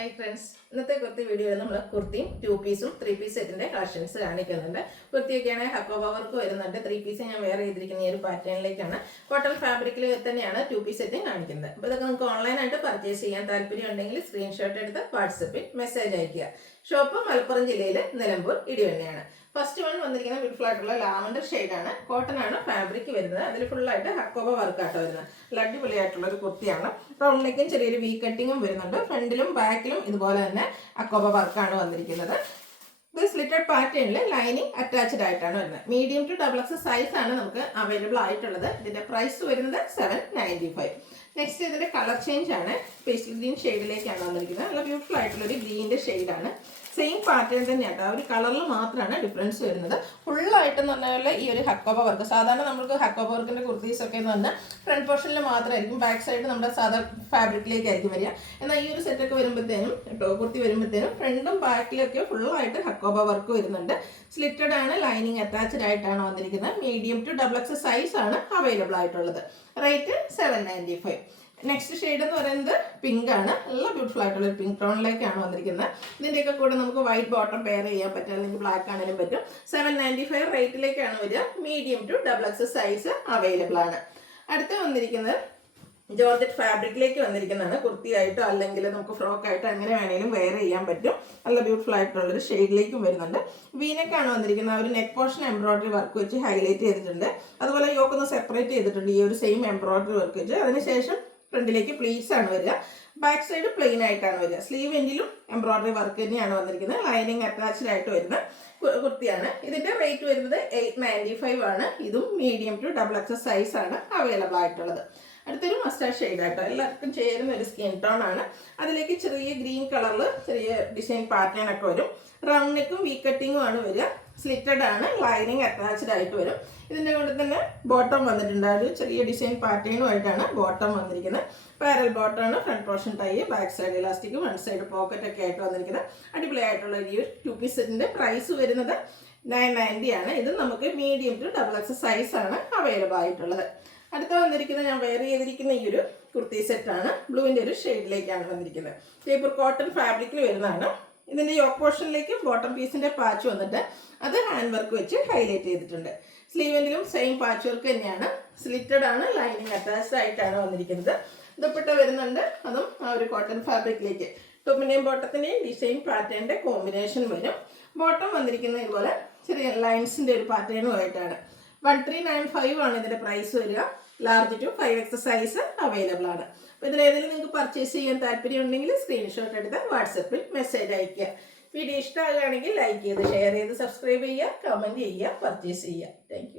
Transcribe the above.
Hi friends, ഇന്നത്തെ കുർത്തി വീഡിയോയിൽ നമ്മൾ കുർത്തിയും 2 പീസും 3 പീസ് സെറ്റിന്റെ കളക്ഷൻസ് കാണിക്കുന്നുണ്ട്. കുർത്തിയൊക്കെയാണ് ഹക്കോബ വർക്ക് വരുന്നുണ്ട്. 3 പീസ് ഞാൻ വേറെ ചെയ്തിരിക്കുന്ന ഈ ഒരു പാറ്റേണിലേക്കാണ്. കോട്ടൺ ഫാബ്രിക്കിൽ തന്നെയാണ് 2 പീസ് സെറ്റും കാണിക്കുന്നത്. അപ്പോൾ ഇതൊക്കെ നിങ്ങൾക്ക് ഓൺലൈനായിട്ട് പർച്ചേസ് ചെയ്യാൻ താല്പര്യം ഉണ്ടെങ്കിൽ സ്ക്രീൻഷോട്ട് എടുത്ത് വാട്സപ്പിൽ മെസ്സേജ് അയക്കുക. ഷോപ്പ് മലപ്പുറം ജില്ലയിൽ നിലമ്പൂർ ഇടിവണ്ണയാണ്. ഫസ്റ്റ് വൺ വന്നിരിക്കുന്നത് ബ്യൂട്ടിഫുൾ ആയിട്ടുള്ള ലാവൻഡർ ഷെയ്ഡാണ്. കോട്ടൺ ആണ് ഫാബ്രിക് വരുന്നത്. അതിൽ ഫുള്ളായിട്ട് ഹക്കോബ വർക്കാട്ടോ വരുന്നത്. നല്ല അടിപൊളിയായിട്ടുള്ള ഒരു കുർത്തിയാണ്. റൗണ്ട് നെക്കും ചെറിയൊരു വി കട്ടിങ്ങും വരുന്നുണ്ട്. ഫ്രണ്ടിലും ബാക്കിലും ഇതുപോലെ തന്നെ ഹക്കോബ വർക്കാണ് വന്നിരിക്കുന്നത്. ഇത് സ്ലിറ്റഡ് പാറ്റേണിൽ ലൈനിങ് അറ്റാച്ച്ഡ് ആയിട്ടാണ് വരുന്നത്. മീഡിയം ടു XXL സൈസ് ആണ് നമുക്ക് അവൈലബിൾ ആയിട്ടുള്ളത്. ഇതിന്റെ പ്രൈസ് വരുന്നത് 795. നെക്സ്റ്റ് ഇതിന്റെ കളർ ചേഞ്ച് ആണ്. പേസ്റ്റൽ ഗ്രീൻ ഷെയ്ഡിലേക്കാണ് വന്നിരിക്കുന്നത്. നല്ല ബ്യൂട്ടിഫുൾ ആയിട്ടുള്ള ഒരു ഗ്രീനിന്റെ ഷെയ്ഡാണ്. സെയിം പാറ്റേൺ തന്നെയാണ്. ആ ഒരു കളറിൽ മാത്രമാണ് ഡിഫറൻസ് വരുന്നത്. ഫുള്ളായിട്ടെന്ന് പറഞ്ഞാൽ ഈ ഒരു ഹക്കോബ വർക്ക്, സാധാരണ നമുക്ക് ഹക്കോബ വർക്കിന്റെ കുർത്തീസ് ഒക്കെ എന്ന് പറഞ്ഞാൽ ഫ്രണ്ട് പോർഷനിൽ മാത്രമായിരിക്കും, ബാക്ക് സൈഡ് നമ്മുടെ സാധാ ഫാബ്രിക്കിലേക്കായിരിക്കും വരിക. എന്നാൽ ഈ ഒരു സെറ്റൊക്കെ വരുമ്പോഴത്തേനും കുർത്തി വരുമ്പോഴത്തേനും ഫ്രണ്ടും ബാക്കിലൊക്കെ ഫുള്ളായിട്ട് ഹക്കോബ വർക്ക് വരുന്നുണ്ട്. സ്ലിറ്റഡ് ആണ്, ലൈനിങ് അറ്റാച്ച്ഡ് ആയിട്ടാണ് വന്നിരിക്കുന്നത്. മീഡിയം ടു XXL സൈസ് ആണ് അവൈലബിൾ ആയിട്ടുള്ളത്. റേറ്റ് 795. നെക്സ്റ്റ് ഷെയ്ഡ് എന്ന് പറയുന്നത് പിങ്ക് ആണ്. നല്ല ബ്യൂട്ടിഫുൾ ആയിട്ടുള്ള ഒരു പിങ്ക് ടോണിലേക്കാണ് വന്നിരിക്കുന്നത്. ഇതിൻ്റെയൊക്കെ കൂടെ നമുക്ക് വൈറ്റ് ബോട്ടം പെയർ ചെയ്യാൻ പറ്റും, അല്ലെങ്കിൽ ബ്ലാക്ക് ആണെങ്കിലും പറ്റും. 795 റേറ്റിലേക്കാണ് വരിക. Medium to XXL size available ആണ്. അടുത്ത വന്നിരിക്കുന്നത് ജോർജറ്റ് ഫാബ്രിക്കിലേക്ക് വന്നിരിക്കുന്നതാണ്. കുർത്തിയായിട്ടോ അല്ലെങ്കിൽ നമുക്ക് ഫ്രോക്കായിട്ടോ എങ്ങനെ വേണമെങ്കിലും വെയർ ചെയ്യാൻ പറ്റും. നല്ല ബ്യൂട്ടിഫുൾ ആയിട്ടുള്ളൊരു ഷെയ്ഡിലേക്കും വരുന്നുണ്ട്. വീനക്കാണ് വന്നിരിക്കുന്നത്. ആ ഒരു നെക്ക് പോർഷൻ എംബ്രോയിഡറി വർക്ക് വെച്ച് ഹൈലൈറ്റ് ചെയ്തിട്ടുണ്ട്. അതുപോലെ യോക്കൊന്ന് സെപ്പറേറ്റ് ചെയ്തിട്ടുണ്ട് ഈ ഒരു സെയിം എംബ്രോയിഡറി വർക്ക് വെച്ച്. അതിനുശേഷം ഫ്രണ്ടിലേക്ക് പ്ലീറ്റ്സ് ആണ് വരിക. ബാക്ക് സൈഡ് പ്ലെയിൻ ആയിട്ടാണ് വരിക. സ്ലീവ് എൻഡിലും എംബ്രോയിഡറി വർക്ക് തന്നെയാണ് വന്നിരിക്കുന്നത്. ലൈനിങ് അറ്റാച്ച്ഡ് ആയിട്ട് വരുന്ന കുർത്തിയാണ്. ഇതിന്റെ റേറ്റ് വരുന്നത് 895 ആണ്. ഇതും മീഡിയം ടു XXL സൈസ് ആണ് അവൈലബിൾ ആയിട്ടുള്ളത്. അടുത്തൊരു മസ്റ്റാർഡ് ഷെയ്ഡ് ആയിട്ടോ, എല്ലാവർക്കും ചേരുന്ന ഒരു സ്കിൻ ടോൺ ആണ്. അതിലേക്ക് ചെറിയ ഗ്രീൻ കളറിൽ ചെറിയ ഡിസൈൻ പാറ്റേൺ ഒക്കെ വരും. റൗണ്ട് നെക്കും വി കട്ടിങ്ങും ആണ് വരിക. സ്ലിറ്റഡ് ആണ്, ലൈനിങ് അറ്റാച്ച്ഡ് ആയിട്ട് വരും. ഇതിൻ്റെ കൂടെ തന്നെ ബോട്ടം വന്നിട്ടുണ്ട്. ഒരു ചെറിയ ഡിസൈൻ പാറ്റേണുമായിട്ടാണ് ബോട്ടം വന്നിരിക്കുന്നത്. പാരൽ ബോട്ടം ആണ്. Front portion tie, back side elastic, one side pocket ഒക്കെ ആയിട്ട് വന്നിരിക്കുന്നത്. അടിപൊളിയായിട്ടുള്ള ഈ ഒരു 2 പീസ് സെറ്റിന്റെ പ്രൈസ് വരുന്നത് 990 ആണ്. ഇത് നമുക്ക് മീഡിയം ടു XXL സൈസ് ആണ് അവൈലബിൾ ആയിട്ടുള്ളത്. അടുത്ത വന്നിരിക്കുന്നത് ഞാൻ വെയർ ചെയ്തിരിക്കുന്ന ഈ ഒരു കുർത്തി സെറ്റാണ്. ബ്ലൂവിൻ്റെ ഒരു ഷെയ്ഡിലേക്കാണ് വന്നിരിക്കുന്നത്. പേപ്പർ കോട്ടൺ ഫാബ്രിക്കിൽ വരുന്നതാണ്. ഇതിൻ്റെ യോക്ക് പോർഷനിലേക്ക് ബോട്ടം പീസിൻ്റെ പാച്ച് വന്നിട്ട് അത് ഹാൻഡ് വർക്ക് വെച്ച് ഹൈലൈറ്റ് ചെയ്തിട്ടുണ്ട്. സ്ലീവെങ്കിലും സെയിം പാച്ച് വർക്ക് തന്നെയാണ്. സ്ലിറ്റഡ് ആണ്, ലൈനിങ് അറ്റാച്ച്ഡ് ആയിട്ടാണ് വന്നിരിക്കുന്നത്. ദുപ്പട്ട വരുന്നുണ്ട്, അതും ആ ഒരു കോട്ടൺ ഫാബ്രിക്കിലേക്ക്. ടോപ്പിൻ്റെയും ബോട്ടത്തിൻ്റെയും ഡിസൈൻ പാറ്റേണിൻ്റെ കോമ്പിനേഷൻ വരും. ബോട്ടം വന്നിരിക്കുന്നത് ഇതുപോലെ ചെറിയ ലൈൻസിൻ്റെ ഒരു പാറ്റേണുമായിട്ടാണ്. 1395 ആണ് ഇതിൻ്റെ പ്രൈസ് വരിക. Large to 5XL size available ആണ്. അപ്പോൾ ഇതിലേതെങ്കിലും നിങ്ങൾക്ക് പർച്ചേസ് ചെയ്യാൻ താല്പര്യം ഉണ്ടെങ്കിൽ സ്ക്രീൻഷോട്ട് എടുത്ത് വാട്സപ്പിൽ മെസ്സേജ് അയയ്ക്കുക. വീഡിയോ ഇഷ്ടമാകുകയാണെങ്കിൽ ലൈക്ക് ചെയ്ത് ഷെയർ ചെയ്ത് സബ്സ്ക്രൈബ് ചെയ്യുക, കമൻറ്റ് ചെയ്യുക, പർച്ചേസ് ചെയ്യുക. താങ്ക്